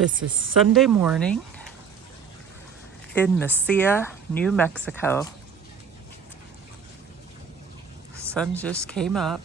This is Sunday morning in Mesilla, New Mexico. Sun just came up.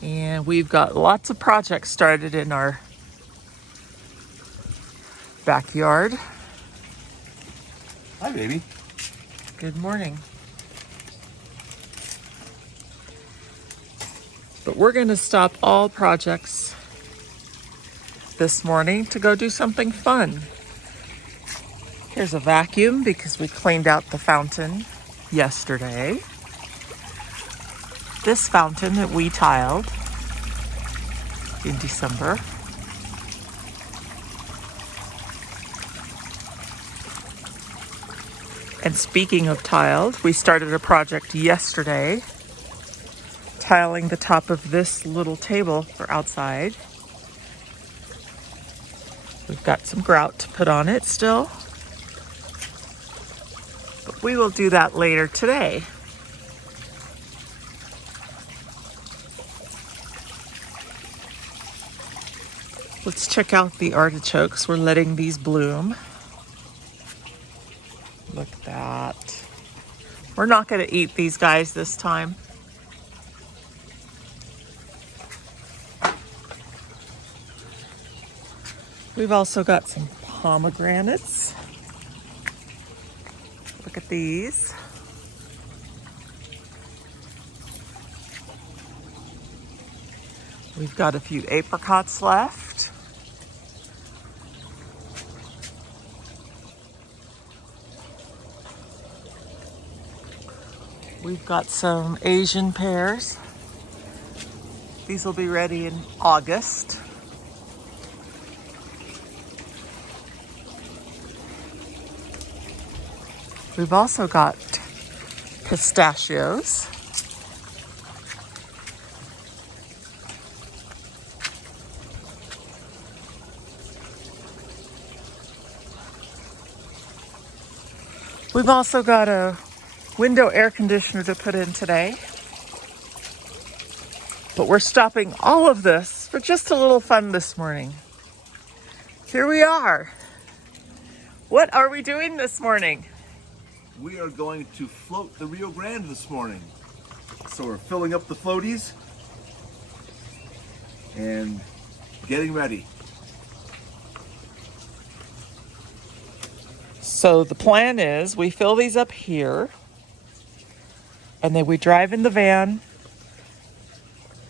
And we've got lots of projects started in our backyard. Hi, baby. Good morning. But we're going to stop all projects this morning to go do something fun. Here's a vacuum because we cleaned out the fountain yesterday. This fountain that we tiled in December. And speaking of tiled, we started a project yesterday, tiling the top of this little table for outside. We've got some grout to put on it still, but we will do that later today. Let's check out the artichokes. We're letting these bloom. Look at that. We're not going to eat these guys this time. We've also got some pomegranates. Look at these. We've got a few apricots left. We've got some Asian pears. These will be ready in August. We've also got pistachios. We've also got a window air conditioner to put in today. But we're stopping all of this for just a little fun this morning. Here we are. What are we doing this morning? We are going to float the Rio Grande this morning. So we're filling up the floaties and getting ready. So the plan is we fill these up here and then we drive in the van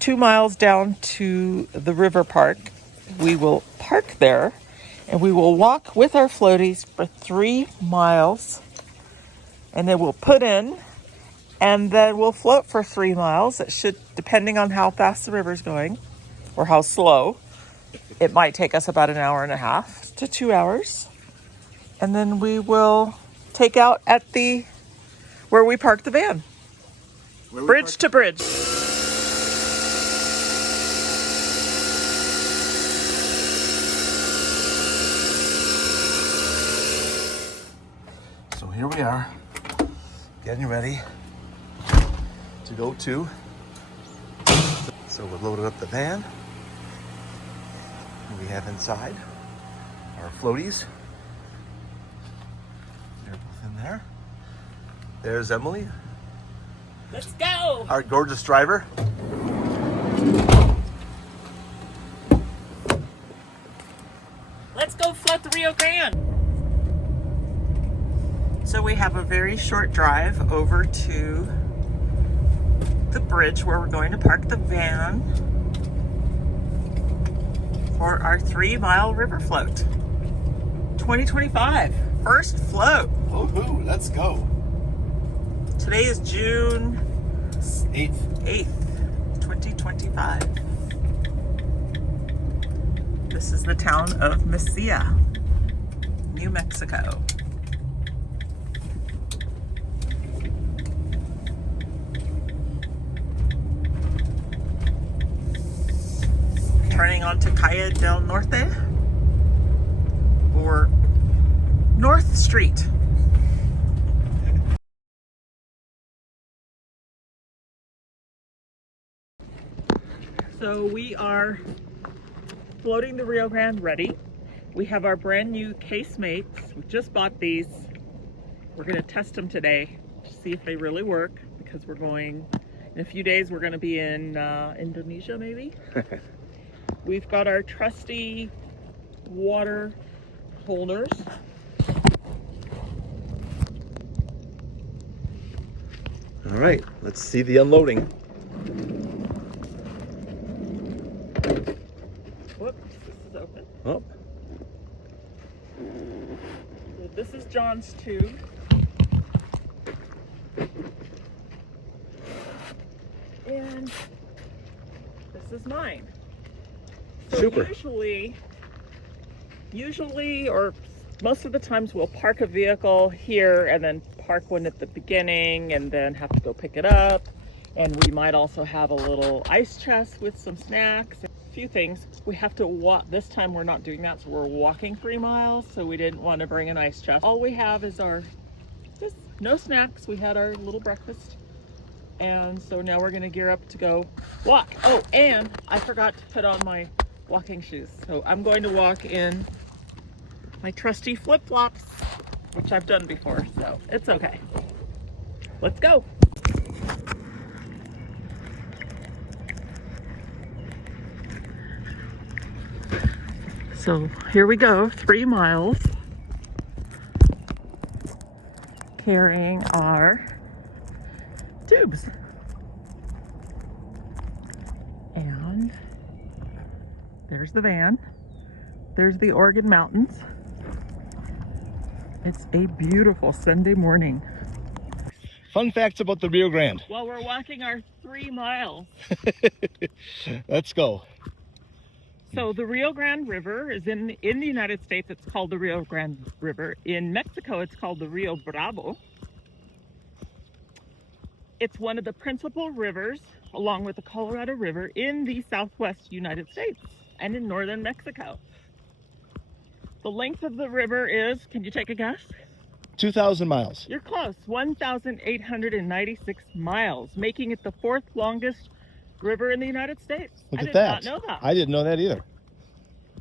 2 miles down to the river park. We will park there and we will walk with our floaties for 3 miles and then we'll put in and then we'll float for 3 miles. It should, depending on how fast the river's going or how slow, it might take us about 1.5 hours to 2 hours. And then we will take out at where we parked the van. Bridge to bridge. So here we are, getting ready to go to. So we're loading up the van. We have inside our floaties. They're both in there. There's Emily. Let's go. Our gorgeous driver. Let's go float the Rio Grande. So we have a very short drive over to the bridge where we're going to park the van for our 3-mile river float. 2025, first float. Woohoo, let's go. Today is June 8th, 2025. This is the town of Mesilla, New Mexico. Turning onto Calle del Norte or North Street. So we are floating the Rio Grande ready. We have our brand new casemates. We just bought these. We're gonna test them today to see if they really work, because we're going, in a few days, we're gonna be in Indonesia, maybe? We've got our trusty water holders. All right, let's see the unloading. Whoops, this is open. Oh, So this is John's tube. And this is mine. So super. usually, or most of the times, we'll park a vehicle here and then park one at the beginning and then have to go pick it up. And we might also have a little ice chest with some snacks, a few things. We have to walk. This time we're not doing that, so we're walking 3 miles, so we didn't want to bring an ice chest. All we have is just no snacks. We had our little breakfast. And so now we're gonna gear up to go walk. Oh, and I forgot to put on my walking shoes. So I'm going to walk in my trusty flip-flops, which I've done before, so it's okay. Let's go. So here we go, 3 miles, carrying our tubes. And there's the van. There's the Oregon Mountains. It's a beautiful Sunday morning. Fun facts about the Rio Grande. While we're walking our 3 miles. Let's go. So the Rio Grande River is in the United States, it's called the Rio Grande River. In Mexico, it's called the Rio Bravo. It's one of the principal rivers, along with the Colorado River, in the southwest United States and in northern Mexico. The length of the river is, can you take a guess? 2,000 miles. You're close, 1,896 miles, making it the 4th longest river in the United States. Look I at did that. not know that. I didn't know that either.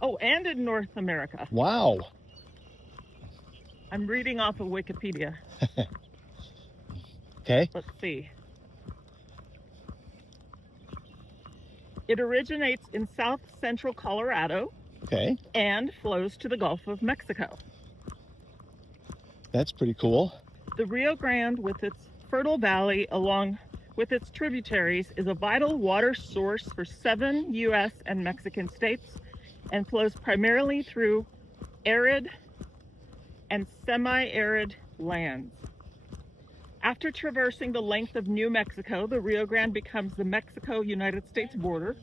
Oh, and in North America. Wow. I'm reading off of Wikipedia. Okay. Let's see. It originates in south central Colorado. Okay. And flows to the Gulf of Mexico. That's pretty cool. The Rio Grande, with its fertile valley along with its tributaries, is a vital water source for 7 U.S. and Mexican states and flows primarily through arid and semi-arid lands. After traversing the length of New Mexico, the Rio Grande becomes the Mexico-United States border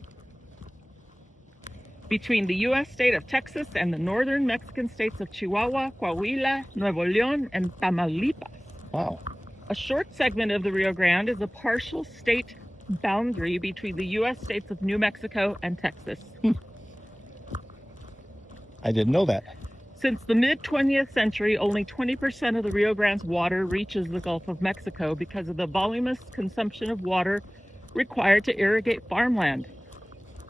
between the U.S. state of Texas and the northern Mexican states of Chihuahua, Coahuila, Nuevo León, and Tamaulipas. Wow. A short segment of the Rio Grande is a partial state boundary between the U.S. states of New Mexico and Texas. I didn't know that. Since the mid-20th century, only 20% of the Rio Grande's water reaches the Gulf of Mexico because of the voluminous consumption of water required to irrigate farmland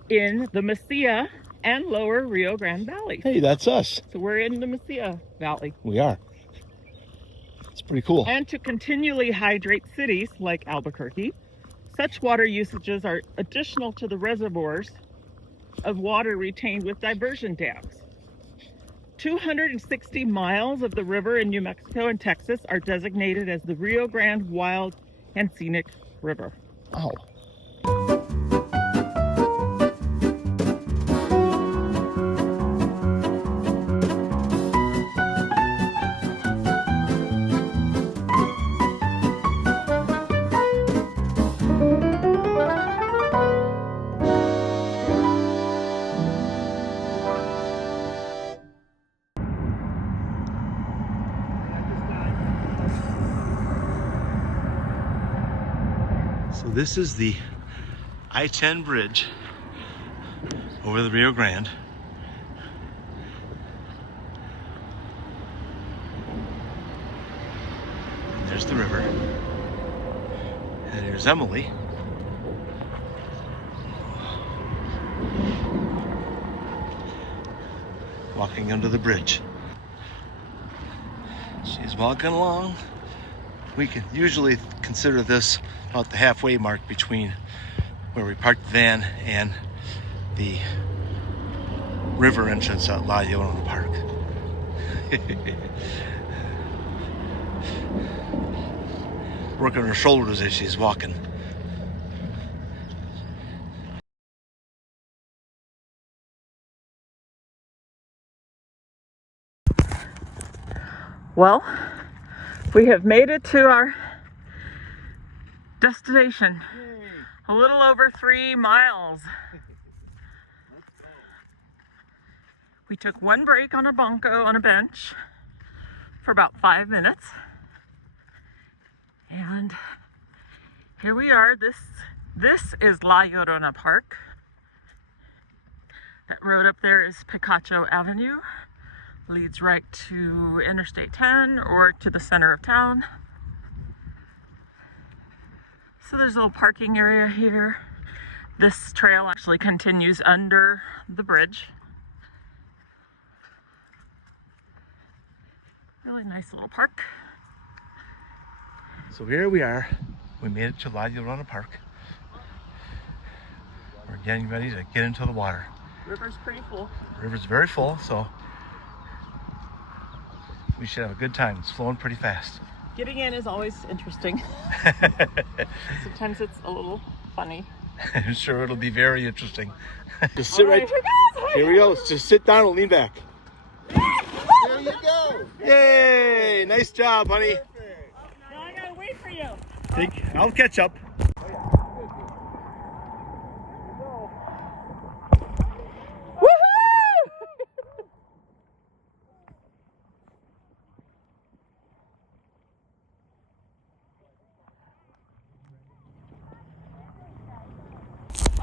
in the Mesilla and lower Rio Grande Valley. Hey, that's us. So we're in the Mesilla Valley. We are. It's pretty cool. And to continually hydrate cities like Albuquerque, such water usages are additional to the reservoirs of water retained with diversion dams. 260 miles of the river in New Mexico and Texas are designated as the Rio Grande Wild and Scenic River. Wow. So this is the I-10 bridge over the Rio Grande. And there's the river. And here's Emily. walking under the bridge. She's walking along. We can usually consider this about the halfway mark between where we parked the van and the river entrance at La Llorona Park. Working her shoulders as she's walking. Well, we have made it to our destination. Yay. A little over 3 miles. We took one break on a bunco on a bench for about 5 minutes. And here we are. This is La Llorona Park. That road up there is Picacho Avenue. Leads right to Interstate 10 or to the center of town. So there's a little parking area here. This trail actually continues under the bridge. Really nice little park. So here we are. We made it to La Llorona Park. We're getting ready to get into the water. River's pretty full. The river's very full, so we should have a good time. It's flowing pretty fast. Getting in is always interesting. Sometimes it's a little funny. I'm sure it'll be very interesting. Just sit right. Here Here we go. Just sit down and lean back. There you go. Yay! Nice job, honey. Now I gotta wait for you. I'll catch up.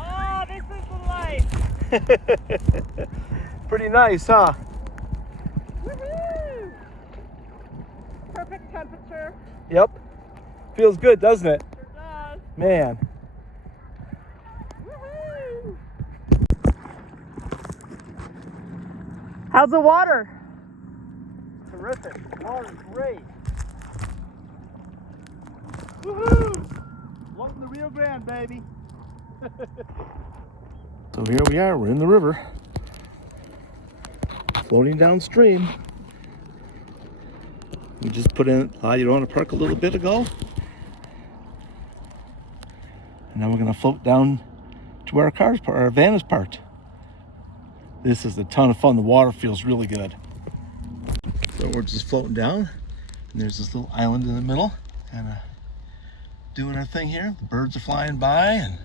Oh, this is the life. Pretty nice, huh? Woohoo! Perfect temperature. Yep. Feels good, doesn't it? Sure does. Man. Woohoo! How's the water? Terrific. Water's great. Woohoo! Welcome to Rio Grande, baby. So here we are. We're in the river. Floating downstream. We just put in La Llorona Park a little bit ago. And now we're going to float down to where our van is parked. This is a ton of fun. The water feels really good. So we're just floating down. And there's this little island in the middle. And doing our thing here. The birds are flying by and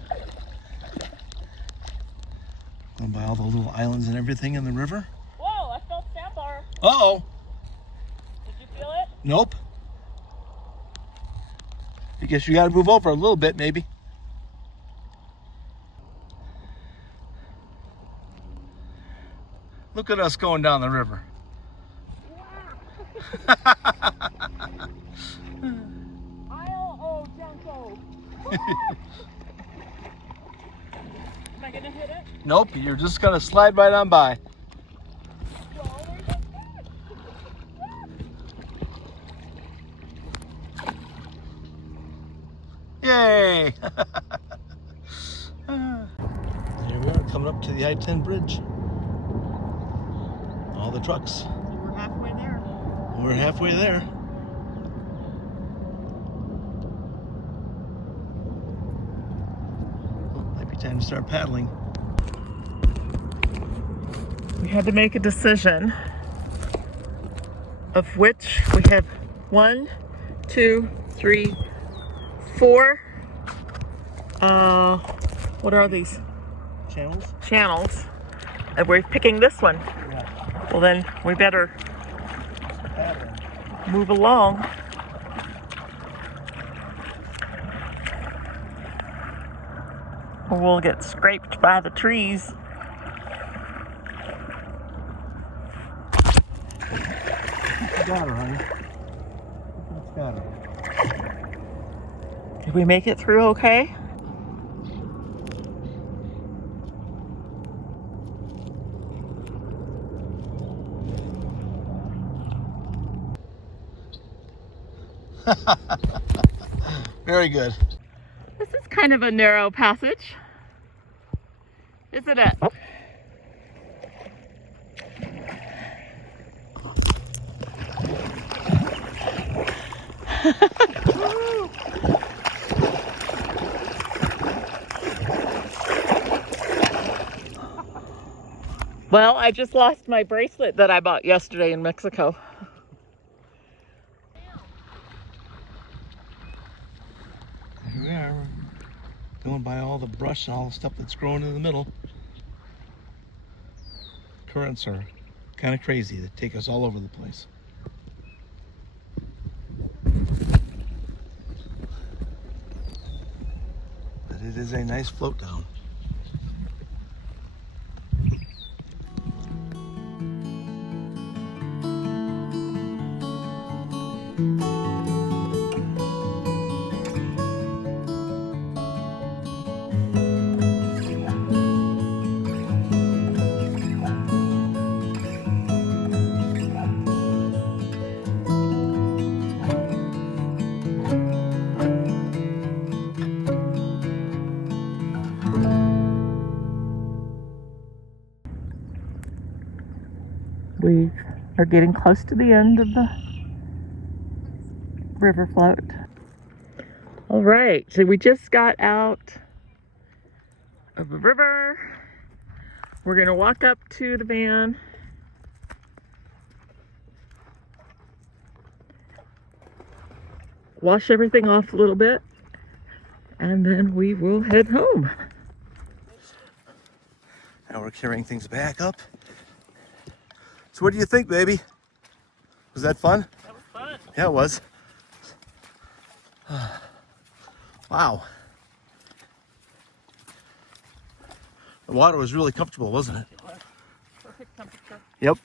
going by all the little islands and everything in the river. Whoa, I felt sandbar. Uh-oh. Did you feel it? Nope. I guess you got to move over a little bit, maybe. Look at us going down the river. Oh, Junko. Am I gonna hit it? Nope, you're just going to slide right on by. Yay! Here we are, coming up to the I-10 bridge. All the trucks. We're halfway there. We're halfway there. Well, might be time to start paddling. We had to make a decision of which we have 1, 2, 3, 4. What are these? Channels? Channels. And we're picking this one. Yeah. Well, then we better Paddling. move along. Or we'll get scraped by the trees. You got her, honey. You got her. Did we make it through okay? Very good. This is kind of a narrow passage, isn't it? Well, I just lost my bracelet that I bought yesterday in Mexico. Here we are, going by all the brush and all the stuff that's growing in the middle. Currents are kind of crazy. They take us all over the place. But it is a nice float down. We are getting close to the end of the river float. All right, so we just got out of the river. We're gonna walk up to the van. Wash everything off a little bit, and then we will head home. Now we're carrying things back up. So what do you think, baby? Was that fun? That was fun. Yeah, it was. Wow. The water was really comfortable, wasn't it? It was perfect temperature. Yep.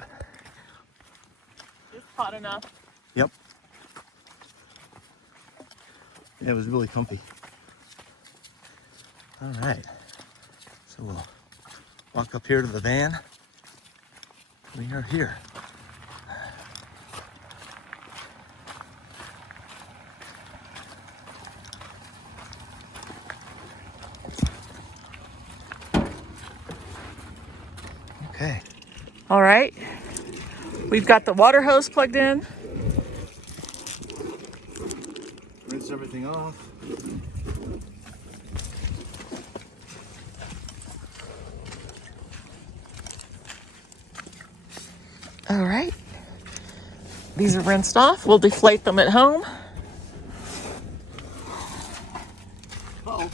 Just hot enough. Yep. Yeah, it was really comfy. All right. So we'll walk up here to the van. We are here. Okay. All right. We've got the water hose plugged in. Rinse everything off. All right. These are rinsed off. We'll deflate them at home. Uh-oh.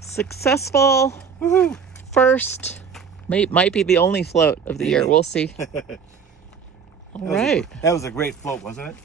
Successful. Woohoo! First, might be the only float of the year. We'll see. All right. That was a great float, wasn't it?